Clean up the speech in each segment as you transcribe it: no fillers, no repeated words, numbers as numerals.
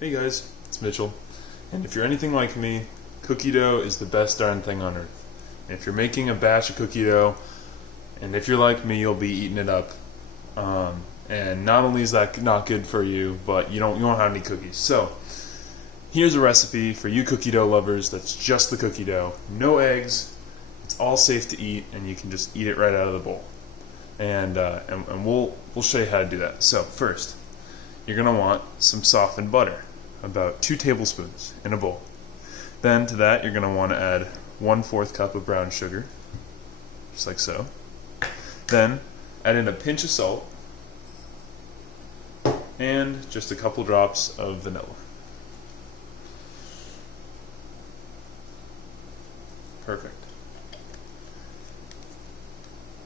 Hey guys, it's Mitchell, and if you're anything like me, cookie dough is the best darn thing on earth. And if you're making a batch of cookie dough, and if you're like me, you'll be eating it up. And not only is that not good for you, but you won't have any cookies. So, here's a recipe for you cookie dough lovers that's just the cookie dough. No eggs, it's all safe to eat, and you can just eat it right out of the bowl. And we'll show you how to do that. So, first, you're going to want some softened butter, about 2 tablespoons in a bowl. Then to that you're going to want to add 1/4 cup of brown sugar, just like so. Then add in a pinch of salt and just a couple drops of vanilla. Perfect.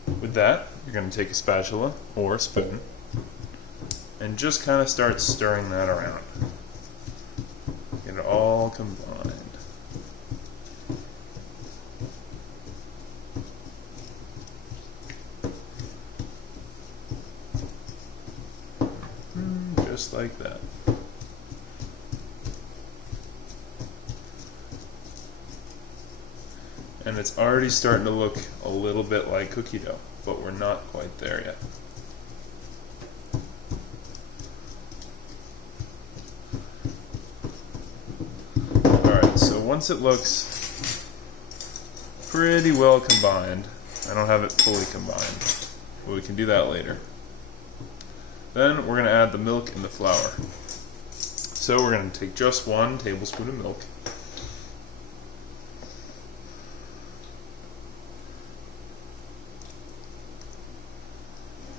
With that, you're going to take a spatula or a spoon and just kind of start stirring that around. Get it all combined. Just like that. And it's already starting to look a little bit like cookie dough, but we're not quite there yet. So once it looks pretty well combined, I don't have it fully combined, but we can do that later. Then we're going to add the milk and the flour. So we're going to take just 1 tablespoon of milk.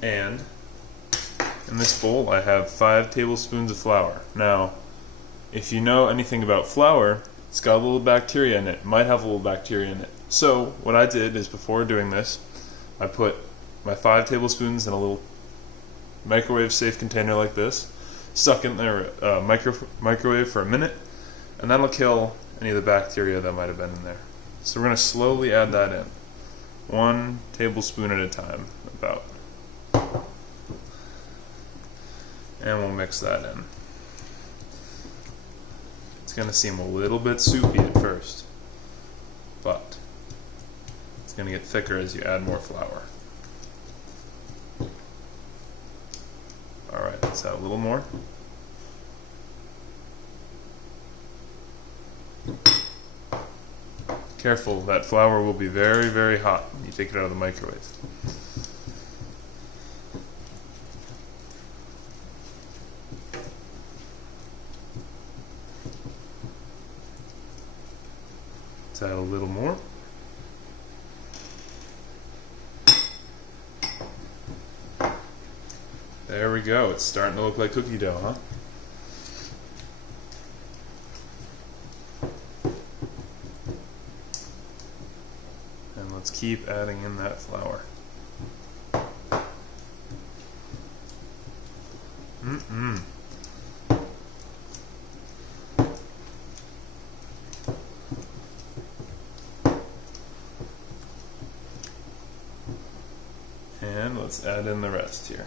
And in this bowl I have 5 tablespoons of flour. Now, if you know anything about flour, it's got a little bacteria in it. Might have a little bacteria in it. So what I did is, before doing this, I put my 5 tablespoons in a little microwave safe container like this, stuck in there microwave for a minute, and that'll kill any of the bacteria that might have been in there. So we're going to slowly add that in, 1 tablespoon at a time, about. And we'll mix that in. It's going to seem a little bit soupy at first, but it's going to get thicker as you add more flour. Alright, let's add a little more. Careful, that flour will be very, very hot when you take it out of the microwave. Let's add a little more. There we go. It's starting to look like cookie dough, huh? And let's keep adding in that flour. And let's add in the rest here.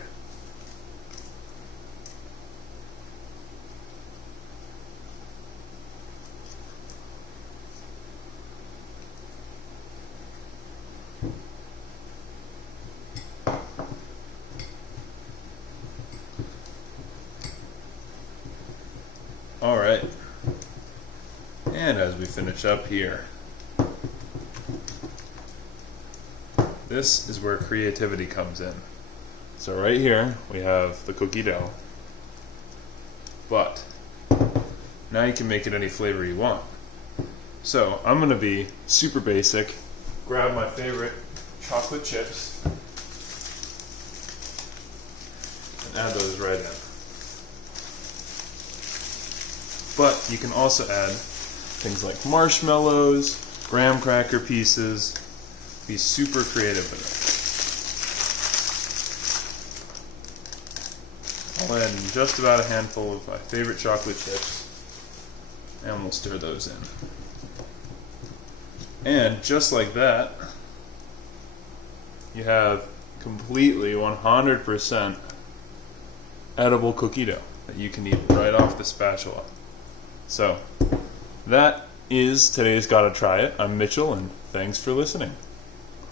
Alright, and as we finish up here, this is where creativity comes in. So right here we have the cookie dough, but now you can make it any flavor you want. So I'm going to be super basic, grab my favorite chocolate chips and add those right in. But you can also add things like marshmallows, graham cracker pieces. Be super creative with it. I'll add in just about a handful of my favorite chocolate chips, and we'll stir those in. And just like that, you have completely 100% edible cookie dough. that you can eat right off the spatula. So, that is today's Gotta Try It. I'm Mitchell, and thanks for listening.